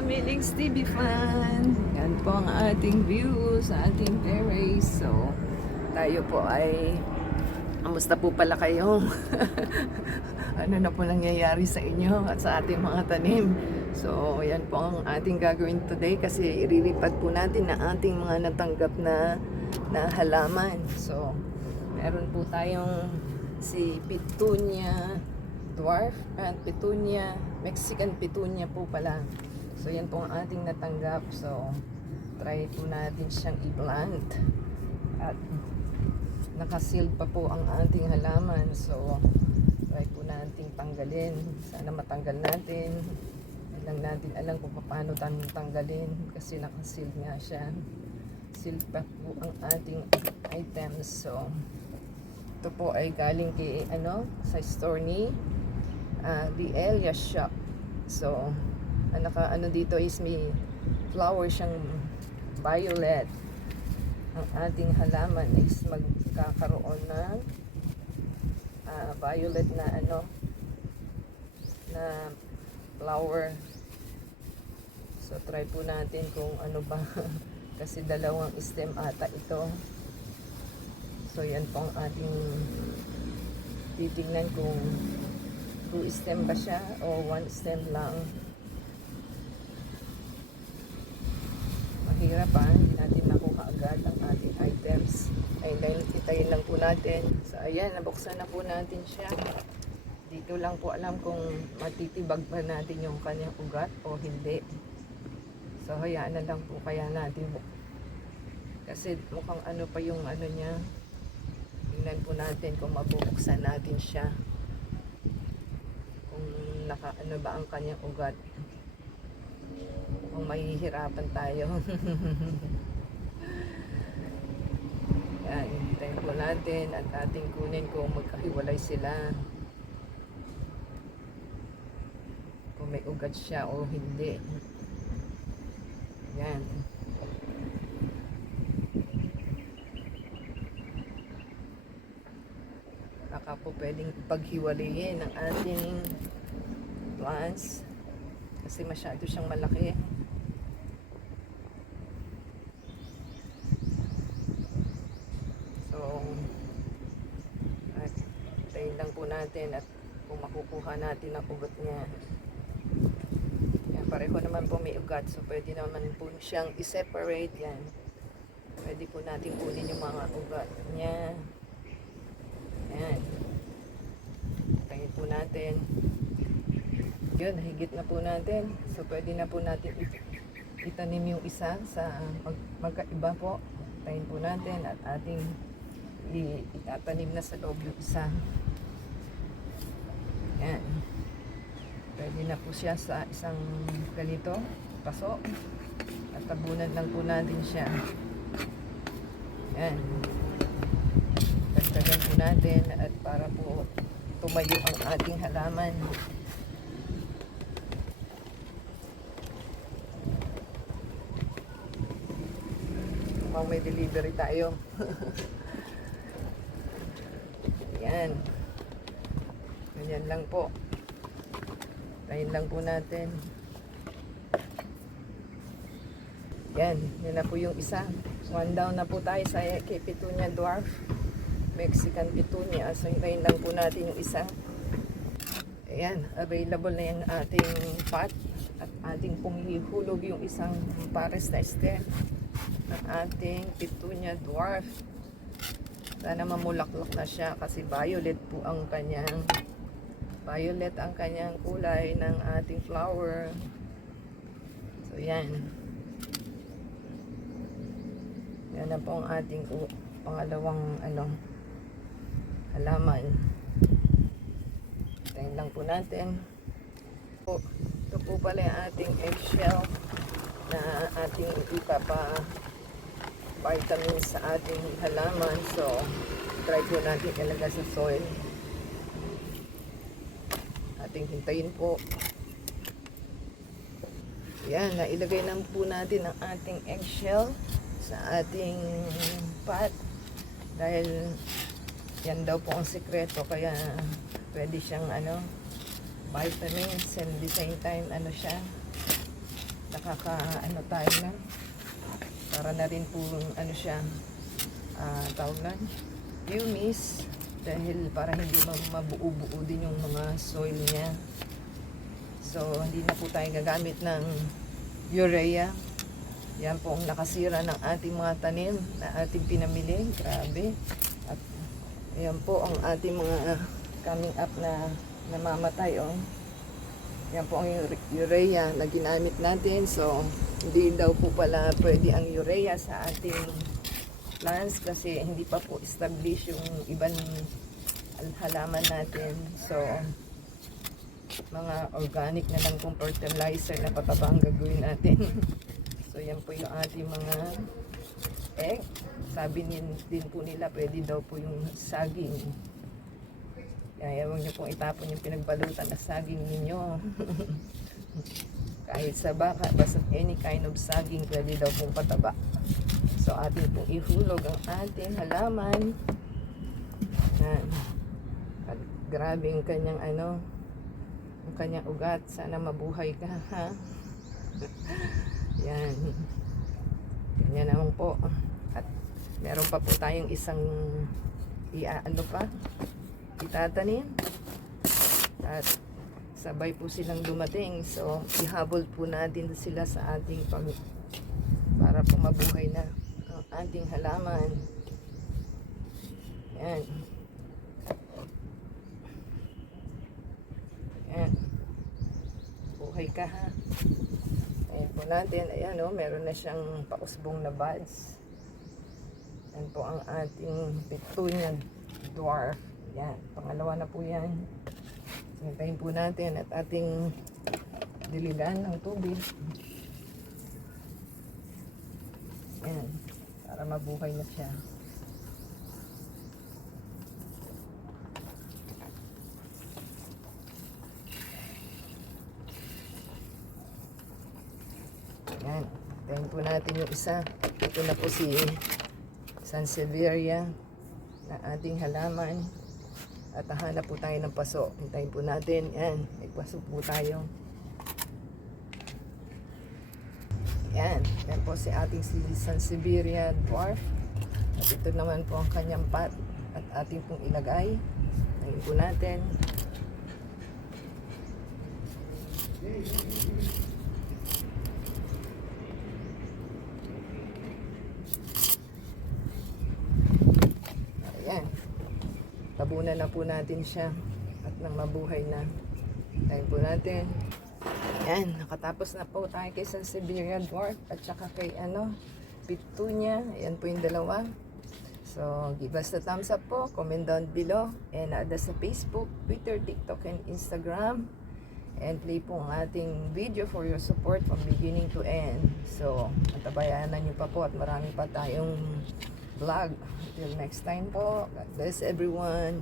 Kamiling's TV fan. Yan po ang ating view sa ating terrace. So, tayo po ay kamusta po pala kayo? Ano na po nangyayari sa inyo at sa ating mga tanim? So, yan po ang ating gagawin today kasi irilipat po natin na ating mga natanggap na halaman. So, meron po tayong si Petunia Dwarf at Petunia, Mexican Petunia po pala. So, yan po ang ating natanggap. So, try po natin siyang i-plant. At nakasealed pa po ang ating halaman. So, try po natin tanggalin. Sana matanggal natin. Lang natin alam kung paano tanggalin kasi nakasealed nga siya. Sealed pa po ang ating items. So, ito po ay galing kay sa store ni The Elia Shop. So, ang dito is may flower siyang violet. Ang ating halaman is magkakaroon ng violet na na flower. So try po natin kung ano ba kasi dalawang stem ata ito. So yan po ang ating titingnan kung 2 stem ba siya o 1 stem lang. Mahirap hindi natin nakuha agad ang ating items. Ay dahil itayin lang po natin. So ayan, nabuksan na po natin siya. Dito lang po alam kung matitibag pa natin yung kanyang ugat o hindi. So hayaan na lang po kaya natin. Kasi mukhang pa yung niya. Tingnan po natin kung mabubuksan natin siya. Kung ba ang kanyang ugat. Kung mahihirapan tayo. Yan, hintayin po natin at ating kunin kung magkahiwalay sila. Kung may ugat siya o hindi. Yan. Baka po pwedeng paghiwalayin ang ating plants kasi masyado siyang malaki. So, tayin lang po natin at kung makukuha natin ang ugat niya. Yan, pareho naman po may ugat. So, pwede naman po siyang i-separate yan. Pwede po natin kunin yung mga ugat niya. Yan. Tayin po natin. Yun, higit na po natin. So, pwede na po natin itanim yung isa sa magkaiba po. Tayin po natin at ating itatanim na sa loob yung isa. Yan. Pwede na po siya sa isang ganito, paso. At tabunan lang po natin siya. Yan. Dagdagan po natin at para po tumayo ang ating halaman. May delivery tayo. Yan. Ganyan lang po. Tayin lang po natin. Yan. Yan na po yung isa. 1 down na po tayo sa kay Petunia Dwarf. Mexican Petunia. So, hintayin lang po natin yung isa. Ayan. Available na yung ating pot. At ating pong ihulog yung isang pares na stem ng ating Petunia Dwarf. Sana mamulaklak na siya kasi violet po ang kanyang kulay ng ating flower. So yan. Yan na po ang ating pangalawang halaman. Tingnan lang po natin. Ito po pala yung ating eggshell na ating vitamins sa ating halaman. So, try po natin ilagay sa soil. Ating hintayin po. Yan, nailagay na po natin ang ating eggshell sa ating pot. Dahil yan daw po ang sekreto. Kaya pwede siyang vitamins and at the same time siya ano tayo na. Para na rin po, ano siya, tawag na, humus. Dahil para hindi mabuo-buo din yung mga soil niya. So, hindi na po tayo gagamit ng urea. Yan po ang nakasira ng ating mga tanim na ating pinamili. Grabe. At yan po ang ating mga coming up na namamatay. Oh. Yan po ang urea na ginamit natin. So, hindi daw po pala pwede ang urea sa ating plants kasi hindi pa po establish yung ibang halaman natin. So, mga organic na lang pong fertilizer na pataba ang gagawin natin. So, yan po yung ating mga egg. Sabi din po nila, pwede daw po yung saging. Kaya huwag nyo pong itapon yung pinagbalutan na saging ninyo. Kahit sa baka, basta any kind of saging, pwede daw pong pataba. So, atin pong ihulog ang ating halaman. At grabe yung kanyang ang kanyang ugat. Sana mabuhay ka, ha? Yan. Yan naman po. At meron pa po tayong isang itatanim. At sabay po silang dumating. So, ihabol po natin sila sa ating para po mabuhay na ang ating halaman. Yan. Yan. Buhay ka, ha? Ayan po natin. Ayan, meron na siyang pausbong na buds. Yan po ang ating petunia dwarf. Yan. Pangalawa na po yan. Sintayin po natin at ating diligan ng tubig. Yan. Para mabuhay na siya. Yan. Tayin po natin yung isa. Ito na po si Sansevieria na ating halaman. At hahanap po tayo ng paso. Hintayin po natin. Yan. May paso po tayo. Yan. Yan po si ating Sansevieria dwarf. At ito naman po ang kanyang pot. At ating pong ilagay. Hintayin po natin. Ayan. Tabunan na po natin siya at nang mabuhay na. Tayo po natin. Ayan, nakatapos na po tayo kay Sansevieria dwarf at saka kay petunia. Ayan po yung dalawa. So, give us the thumbs up po. Comment down below. And add us sa Facebook, Twitter, TikTok, and Instagram. And play po ang ating video for your support from beginning to end. So, antabayanan nyo pa po at marami pa tayong vlog. Until next time po. God bless everyone.